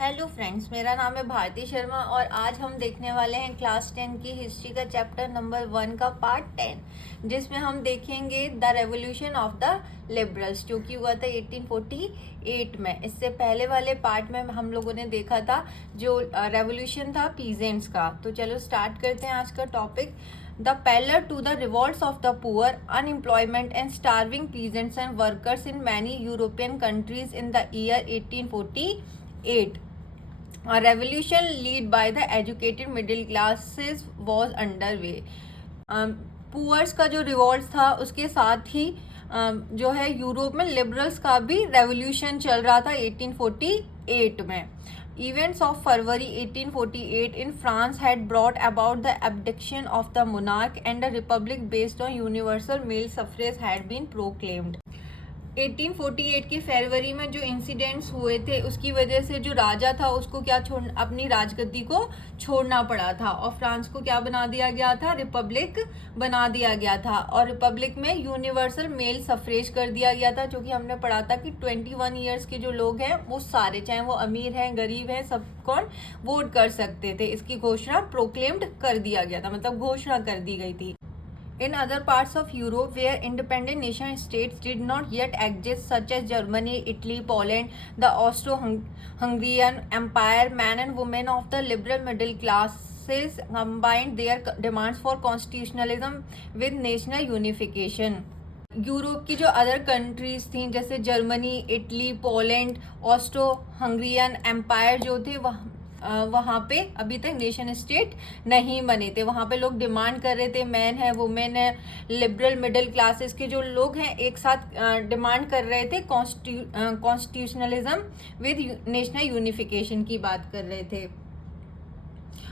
Hello friends, मेरा नाम है भारती शर्मा और आज हम देखने वाले हैं क्लास 10 की हिस्ट्री का चैप्टर नंबर 1 का पार्ट 10, जिसमें हम देखेंगे the revolution of the liberals, जो कि हुआ था 1848 में। इससे पहले वाले पार्ट में हम लोगों ने देखा था जो रेवोल्यूशन था पीजेंट्स का। तो चलो स्टार्ट करते हैं आज का topic. The parallel to the revolts of the poor, unemployment and starving peasants and workers in many European countries in the year 1848. A revolution led by the educated middle classes was underway. Poors का जो revolt था उसके साथ ही जो है Europe में liberals का भी रेवोल्यूशन चल रहा था 1848 में। Events of February 1848 in France had brought about the abdication of the monarch and a republic based on universal male suffrage had been proclaimed. 1848 की फरवरी में जो इंसिडेंट्स हुए थे उसकी वजह से जो राजा था उसको क्या अपनी राजगद्दी को छोड़ना पड़ा था और फ्रांस को क्या बना दिया गया था, रिपब्लिक बना दिया गया था। और रिपब्लिक में यूनिवर्सल मेल सफरेज कर दिया गया था, जो कि हमने पढ़ा था कि 21 ईयर्स के जो लोग हैं वो सारे, चाहे वो अमीर हैं गरीब हैं, सब कौन वोट कर सकते थे। इसकी घोषणा प्रोक्लेम्ड कर दिया गया था, मतलब घोषणा कर दी गई थी। In other parts of Europe, where independent nation-states did not yet exist, such as Germany, Italy, Poland, the Austro-Hungarian Empire, men and women of the liberal middle classes combined their demands for constitutionalism with national unification. Europe की जो other countries थी जैसे Germany, Italy, Poland, Austro Hungarian empire जो थे वहाँ पे अभी तक नेशन स्टेट नहीं बने थे। वहाँ पे लोग डिमांड कर रहे थे, मैन है, वुमेन है, लिबरल मिडिल क्लासेस के जो लोग हैं एक साथ डिमांड कर रहे थे कॉन्स्टिट्यूशनलिज्म विद नेशनल यूनिफिकेशन की बात कर रहे थे।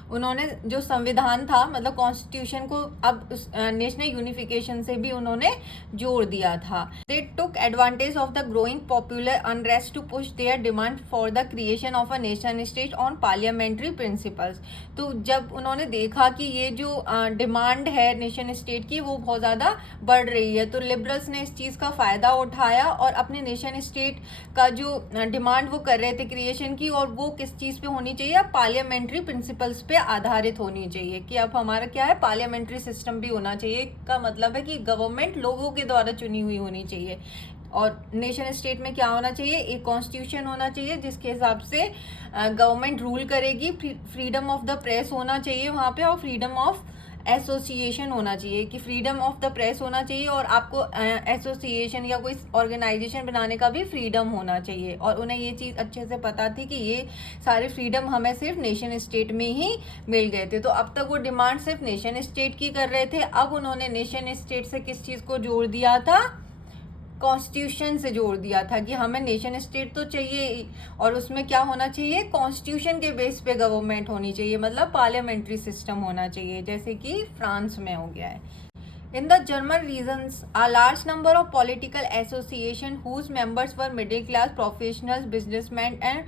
उन्होंने जो संविधान था मतलब कॉन्स्टिट्यूशन को अब नेशनल यूनिफिकेशन से भी उन्होंने जोड़ दिया था। They took advantage of the growing popular unrest to push their demand for the creation of a nation state on parliamentary principles. तो जब उन्होंने देखा कि ये जो डिमांड है नेशन स्टेट की वो बहुत ज़्यादा बढ़ रही है, तो लिबरल्स ने इस चीज़ का फ़ायदा उठाया और अपने नेशन स्टेट का जो डिमांड वो कर रहे थे क्रिएशन की, और वो किस चीज़ पे होनी चाहिए, पार्लियामेंट्री प्रिंसिपल्स पे आधारित होनी चाहिए कि अब हमारा क्या है, पार्लियामेंट्री सिस्टम भी होना चाहिए। का मतलब है कि गवर्नमेंट लोगों के द्वारा चुनी हुई होनी चाहिए। और नेशन स्टेट में क्या होना चाहिए, एक कॉन्स्टिट्यूशन होना चाहिए जिसके हिसाब से गवर्नमेंट रूल करेगी। फ्रीडम ऑफ द प्रेस होना चाहिए वहाँ पे, और फ्रीडम ऑफ एसोसिएशन होना चाहिए कि फ्रीडम ऑफ द प्रेस होना चाहिए, और आपको एसोसिएशन या कोई ऑर्गेनाइजेशन बनाने का भी फ्रीडम होना चाहिए। और उन्हें ये चीज़ अच्छे से पता थी कि ये सारे फ्रीडम हमें सिर्फ नेशन स्टेट में ही मिल गए थे। तो अब तक वो डिमांड सिर्फ नेशन स्टेट की कर रहे थे, अब उन्होंने नेशन स्टेट से किस चीज़ को जोड़ दिया था, कॉन्स्टिट्यूशन से जोड़ दिया था कि हमें नेशन स्टेट तो चाहिए और उसमें क्या होना चाहिए, कॉन्स्टिट्यूशन के बेस पे गवर्नमेंट होनी चाहिए, मतलब पार्लियामेंट्री सिस्टम होना चाहिए, जैसे कि फ्रांस में हो गया है। In the German regions, a large number of political associations whose members were middle class professionals, businessmen, and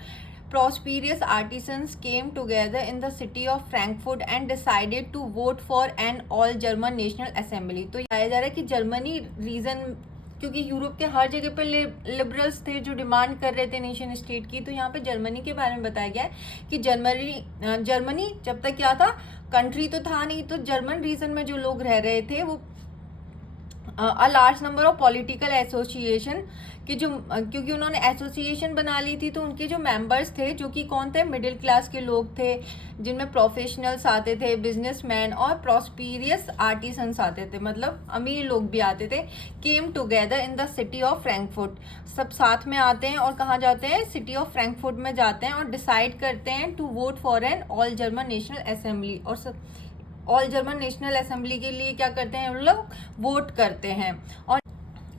prosperous artisans came together in the city of Frankfurt and decided to vote for an all German National Assembly. तो बताया जा रहा है कि Germany reason, क्योंकि Europe के हर जगह पर लिबरल्स थे जो डिमांड कर रहे थे नेशन स्टेट की, तो यहाँ पे जर्मनी के बारे में बताया गया है कि जर्मनी जब तक क्या था, कंट्री तो था नहीं, तो जर्मन रीजन में जो लोग रह रहे थे वो a large number of political association कि जो क्योंकि उन्होंने एसोसिएशन बना ली थी, तो उनके जो मेंबर्स थे जो कि कौन थे, मिडिल क्लास के लोग थे, जिनमें प्रोफेशनल्स आते थे, बिजनेसमैन और प्रॉस्पीरियस आर्टिसंस आते थे, मतलब अमीर लोग भी आते थे। Came together in the city of Frankfurt, सब साथ में आते हैं और कहाँ जाते हैं, सिटी ऑफ फ्रैंकफर्ट में जाते हैं और डिसाइड करते हैं to vote for an all German national assembly. और सब ऑल जर्मन नेशनल असेंबली के लिए क्या करते हैं, हम लोग वोट करते हैं। और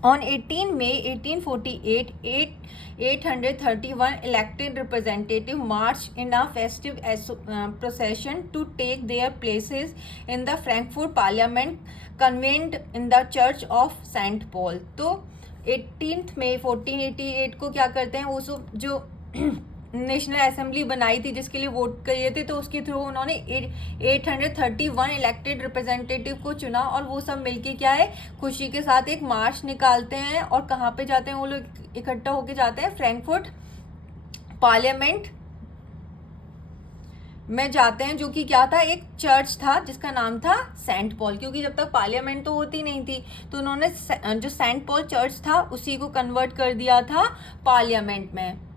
On 18 May 1848, 831 elected representatives marched in a festive procession to take their places in the Frankfurt Parliament, convened in the Church of St. Paul. तो 18 मई 1488 को क्या करते हैं, वो सब जो नेशनल असेंबली बनाई थी जिसके लिए वोट किए थे, तो उसके थ्रू उन्होंने 831 इलेक्टेड रिप्रेजेंटेटिव को चुना, और वो सब मिलके क्या है, खुशी के साथ एक मार्च निकालते हैं। और कहाँ पे जाते हैं वो लोग, इकट्ठा होके जाते हैं फ्रैंकफर्ट पार्लियामेंट में जाते हैं, जो कि क्या था, एक चर्च था जिसका नाम था सेंट पॉल, क्योंकि जब तक पार्लियामेंट तो होती नहीं थी तो उन्होंने जो सेंट पॉल चर्च था उसी को कन्वर्ट कर दिया था पार्लियामेंट में।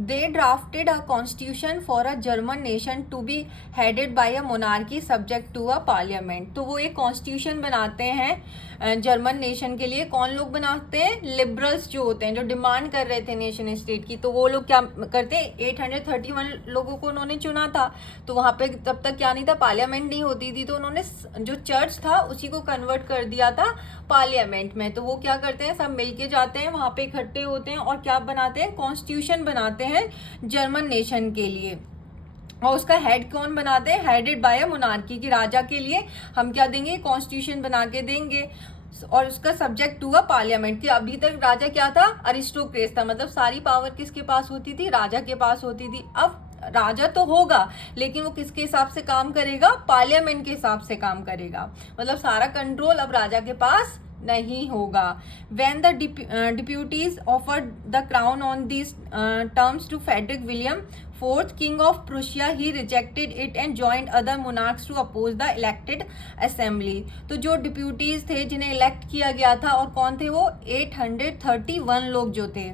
They drafted a constitution for a German nation to be headed by a monarchy subject to a parliament। तो वो एक कॉन्स्टिट्यूशन बनाते हैं जर्मन नेशन के लिए। कौन लोग बनाते हैं? लिबरल्स जो होते हैं, जो डिमांड कर रहे थे नेशन स्टेट की। तो वो लोग क्या करते हैं, 831 लोगों को उन्होंने चुना था। तो वहाँ पे तब तक क्या नहीं था, पार्लियामेंट नहीं होती थी, तो उन्होंने जो चर्च था उसी को कन्वर्ट कर दिया था पार्लियामेंट में। तो वो क्या करते हैं, सब मिलके जाते हैं वहाँ पे, इकट्ठे होते हैं और क्या बनाते हैं, कॉन्स्टिट्यूशन बनाते हैं जर्मन नेशन के लिए। और उसका हेड कौन बनाते हैं, हेडेड बाय अ मोनार्की, की राजा के लिए हम क्या देंगे, कॉन्स्टिट्यूशन बना के देंगे। और उसका सब्जेक्ट टू अ पार्लियामेंट, कि अभी तक राजा क्या था, अरिस्टोक्रेट था, मतलब सारी पावर किसके पास होती थी, राजा के पास होती थी। अब राजा तो होगा लेकिन वो किसके हिसाब से काम करेगा, पार्लियामेंट के हिसाब से काम करेगा, मतलब सारा कंट्रोल अब राजा के पास नहीं होगा। When the deputies offered the crown on these terms to Frederick William IV, King of Prussia, he rejected it and joined other monarchs to oppose the elected assembly। तो जो डिप्यूटीज थे जिन्हें इलेक्ट किया गया था, और कौन थे वो, 831 लोग जो थे,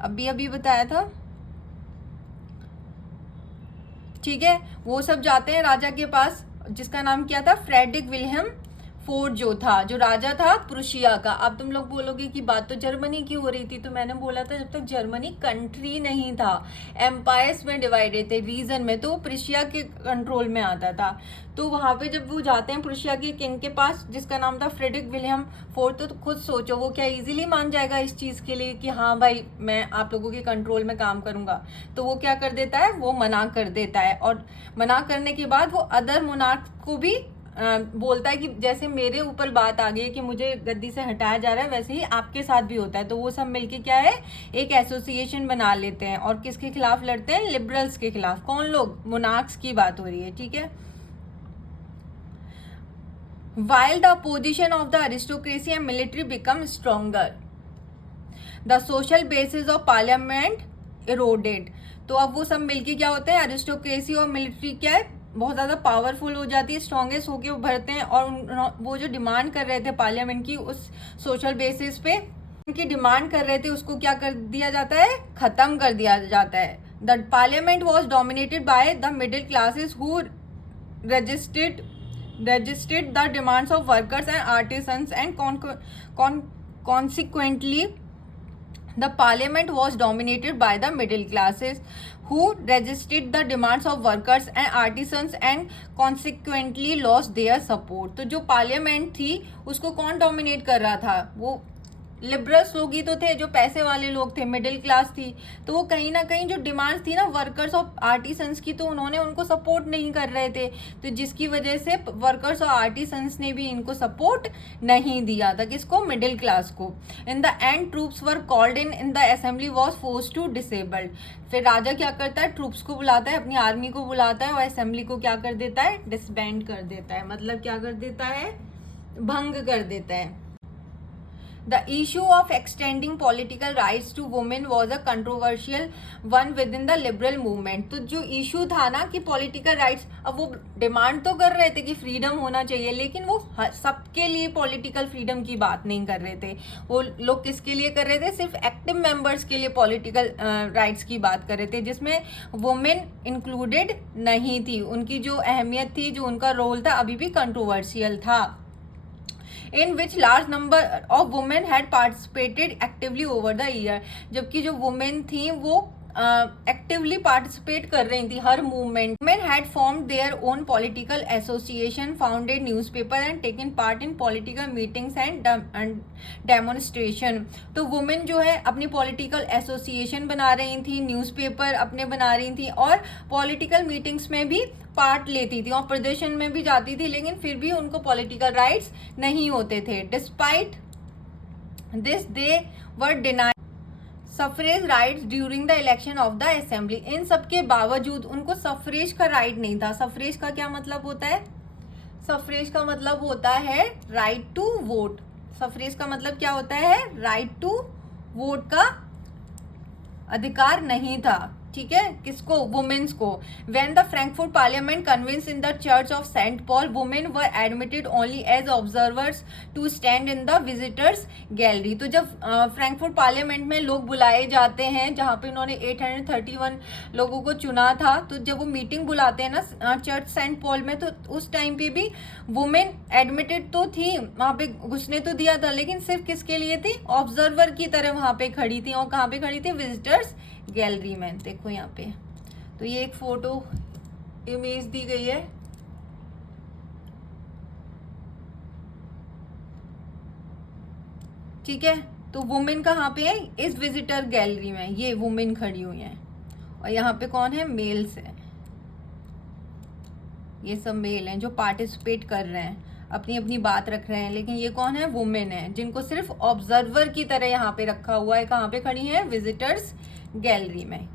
अभी अभी बताया था, ठीक है। वो सब जाते हैं राजा के पास, जिसका नाम क्या था, फ्रेडरिक विलियम फोर्ड जो था, जो राजा था प्रुशिया का। अब तुम लोग बोलोगे कि बात तो जर्मनी की हो रही थी, तो मैंने बोला था जब तक जर्मनी कंट्री नहीं था, एम्पायर्स में डिवाइडेड थे, रीजन में, तो प्रुशिया के कंट्रोल में आता था। तो वहाँ पे जब वो जाते हैं प्रुशिया के किंग के पास, जिसका नाम था फ्रेडरिक विलियम फोर्थ, तो खुद सोचो वो क्या इजीली मान जाएगा इस चीज़ के लिए कि हाँ भाई मैं आप लोगों के कंट्रोल में काम करूँगा। तो वो क्या कर देता है, वो मना कर देता है। और मना करने के बाद वो अदर मोनार्क को भी बोलता है कि जैसे मेरे ऊपर बात आ गई है कि मुझे गद्दी से हटाया जा रहा है, वैसे ही आपके साथ भी होता है। तो वो सब मिलके क्या है, एक एसोसिएशन बना लेते हैं और किसके खिलाफ लड़ते हैं, लिबरल्स के खिलाफ। कौन लोग, मोनार्क्स की बात हो रही है, ठीक है। While the opposition of the aristocracy and military become stronger, the social basis of parliament eroded। तो अब वो सब मिलके क्या होते हैं, अरिस्टोक्रेसी और मिलिट्री क्या है, बहुत ज़्यादा पावरफुल हो जाती है, स्ट्रॉन्गेस्ट होके उभरते हैं। और वो जो डिमांड कर रहे थे पार्लियामेंट की, उस सोशल बेसिस पे उनकी डिमांड कर रहे थे, उसको क्या कर दिया जाता है, ख़त्म कर दिया जाता है। The parliament was dominated by the middle classes who registered the demands of workers and artisans, and consequently the parliament was dominated by the middle classes who resisted the demands of workers and artisans and consequently lost their support। तो जो parliament थी उसको कौन dominate कर रहा था, वो liberals लोग ही तो थे, जो पैसे वाले लोग थे, मिडिल क्लास थी। तो वो कहीं ना कहीं जो डिमांड्स थी ना वर्कर्स और आर्टिसंस की, तो उन्होंने उनको सपोर्ट नहीं कर रहे थे, तो जिसकी वजह से वर्कर्स और आर्टिसंस ने भी इनको सपोर्ट नहीं दिया था, किसको, मिडिल क्लास को। In the end troops were called in the assembly was force to disabled. फिर राजा क्या करता है, ट्रूप्स को बुलाता है, अपनी आर्मी को बुलाता है और असेंबली को क्या कर देता है, डिसबैंड कर देता है, मतलब क्या कर देता है, भंग कर देता है। The issue of extending political rights to women was a controversial one within the liberal movement। तो जो इशू था ना कि पॉलिटिकल राइट्स, अब वो डिमांड तो कर रहे थे कि फ्रीडम होना चाहिए, लेकिन वो सबके लिए पॉलिटिकल फ्रीडम की बात नहीं कर रहे थे। वो लोग किसके लिए कर रहे थे, सिर्फ एक्टिव मेंबर्स के लिए पॉलिटिकल राइट्स की बात कर रहे थे, जिसमें वुमेन इंक्लूडेड नहीं थी। उनकी जो अहमियत थी, जो उनका रोल था, अभी भी कंट्रोवर्शियल था। in which large number of women had participated actively over the year। जबकि जो women थी वो एक्टिवली पार्टिसिपेट कर रही थी हर मूवमेंट में। Had formed their own political association, founded newspaper and taken part in political meetings and demonstration. तो women जो है अपनी पॉलिटिकल एसोसिएशन बना रही थी, न्यूज़पेपर अपने बना रही थी और पॉलिटिकल मीटिंग्स में भी पार्ट लेती थी और प्रदर्शन में भी जाती थी, लेकिन फिर भी उनको पॉलिटिकल राइट्स नहीं होते थे। Despite this they were denied suffrage rights during the election of the assembly. इन सब के बावजूद उनको सफरेज का राइट नहीं था। सफरेज का क्या मतलब होता है, सफरेज का मतलब होता है राइट टू वोट। सफरेज का मतलब क्या होता है? राइट टू वोट का अधिकार नहीं था, ठीक है, किसको? वुमेन्स को। When the Frankfurt parliament convince in the church of saint Paul, women were admitted only as observers to stand in the visitors gallery. तो जब फ्रैंकफर्ट पार्लियामेंट में लोग बुलाए जाते हैं, जहां पे उन्होंने 831 लोगों को चुना था, तो जब वो मीटिंग बुलाते हैं ना चर्च सेंट पॉल में, तो उस टाइम पे भी वुमेन एडमिटेड तो थी, वहां पे घुसने तो दिया था, लेकिन सिर्फ किसके लिए थी? ऑब्जर्वर की तरह वहां पे खड़ी थी। और कहाँ पे खड़ी थी? विजिटर्स गैलरी में। देखो यहाँ पे, तो ये एक फोटो इमेज दी गई है। ठीक है, तो वुमेन कहाँ पे है? इस विजिटर गैलरी में ये वुमेन खड़ी हुई है। और यहाँ पे कौन है? मेल्स है। ये सब मेल हैं जो पार्टिसिपेट कर रहे हैं, अपनी अपनी बात रख रहे हैं, लेकिन ये कौन है? वुमेन है, जिनको सिर्फ ऑब्जर्वर की तरह यहाँ पे रखा हुआ है। कहाँ पे खड़ी है? विजिटर्स गैलरी में।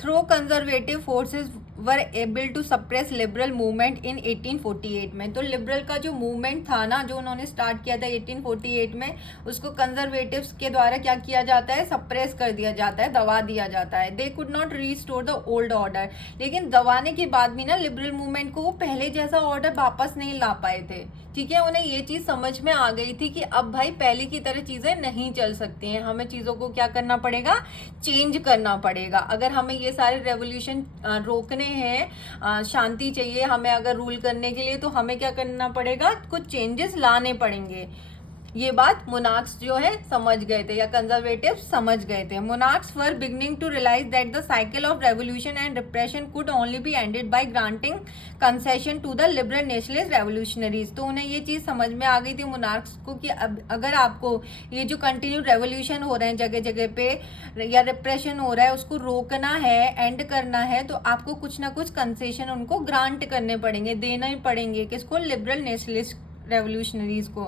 Through conservative forces were able to suppress liberal movement in 1848 में। तो लिबरल का जो मूवमेंट था ना, जो उन्होंने स्टार्ट किया था 1848 में, उसको कंजर्वेटिव्स के द्वारा क्या किया जाता है? सप्रेस कर दिया जाता है, दबा दिया जाता है। They could not restore the old order. लेकिन दबाने के बाद भी ना लिबरल मूवमेंट को वो पहले जैसा ऑर्डर वापस नहीं ला पाए थे, ठीक है। उन्हें ये चीज समझ में आ गई थी कि अब भाई पहले की तरह चीजें नहीं चल सकती हैं, हमें चीजों को क्या करना पड़ेगा? चेंज करना पड़ेगा। अगर हमें ये सारे रेवोल्यूशन रोकने हैं, शांति चाहिए हमें अगर रूल करने के लिए, तो हमें क्या करना पड़ेगा? कुछ चेंजेस लाने पड़ेंगे। ये बात मोनार्क्स जो है समझ गए थे, या कंजर्वेटिव समझ गए थे। Monarchs were beginning to realise that the cycle of revolution and repression could only be ended by granting concession to the liberal nationalist revolutionaries. तो उन्हें ये चीज समझ में आ गई थी मोनार्क्स को कि अब अगर आपको ये जो कंटिन्यू रेवोल्यूशन हो रहे हैं जगह जगह पे, या रिप्रेशन हो रहा है, उसको रोकना है, एंड करना है, तो आपको कुछ ना कुछ कंसेशन उनको ग्रांट करने पड़ेंगे, देना ही पड़ेंगे। किसको? लिबरल नेशनलिस्ट revolutionaries को।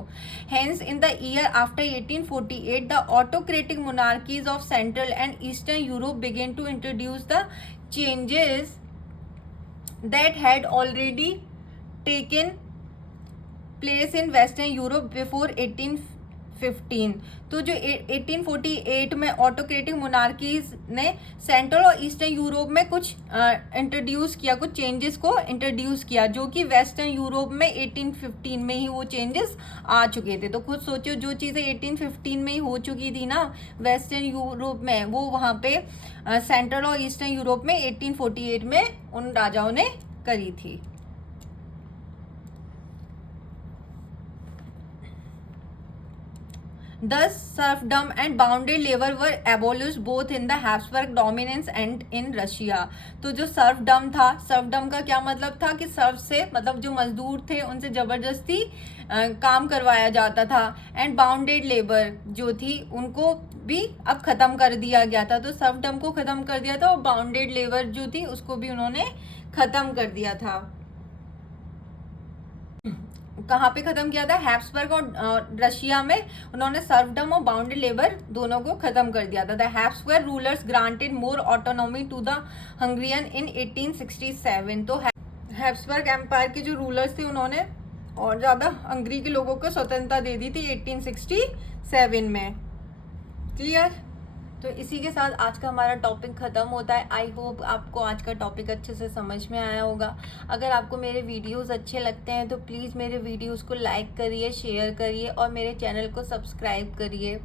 Hence in the year after 1848 the autocratic monarchies of Central and Eastern Europe began to introduce the changes that had already taken place in Western Europe before 1815। तो जो 1848 में autocratic monarchies ने central और eastern Europe में कुछ introduce किया, कुछ changes को इंट्रोड्यूस किया, जो कि वेस्टर्न यूरोप में 1815 में ही वो चेंजेस आ चुके थे। तो खुद सोचो, जो चीज़ें 1815 में ही हो चुकी थी ना वेस्टर्न यूरोप में, वो वहाँ पे सेंट्रल और ईस्टर्न यूरोप में 1848 में उन राजाओं ने करी थी। Thus, serfdom and bounded labor were abolished both in the Habsburg dominance and in Russia। तो जो सर्फडम था, सर्फडम का क्या मतलब था? कि सर्फ से मतलब जो मजदूर थे उनसे जबरदस्ती काम करवाया जाता था। एंड बाउंडेड लेबर जो थी उनको भी अब खत्म कर दिया गया था। तो सर्फडम को खत्म कर दिया था, और बाउंडेड लेबर जो थी उसको भी उन्होंने खत्म कर दिया था। कहाँ पे खत्म किया था? हैब्सबर्ग और रशिया में उन्होंने सर्फडम और बाउंडेड लेबर दोनों को खत्म कर दिया था। The Habsburg rulers granted more autonomy to the Hungarian in 1867। तो हैब्सबर्ग एम्पायर के जो रूलर्स थे उन्होंने और ज़्यादा हंगरी के लोगों को स्वतंत्रता दे दी थी 1867 में। क्लियर? तो इसी के साथ आज का हमारा टॉपिक ख़त्म होता है। आई होप आपको आज का टॉपिक अच्छे से समझ में आया होगा। अगर आपको मेरे वीडियोस अच्छे लगते हैं तो प्लीज़ मेरे वीडियोस को लाइक करिए, शेयर करिए और मेरे चैनल को सब्सक्राइब करिए।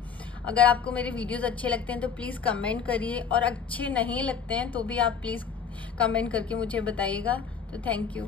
अगर आपको मेरे वीडियोस अच्छे लगते हैं तो प्लीज़ कमेंट करिए, और अच्छे नहीं लगते हैं तो भी आप प्लीज़ कमेंट करके मुझे बताइएगा। तो थैंक यू।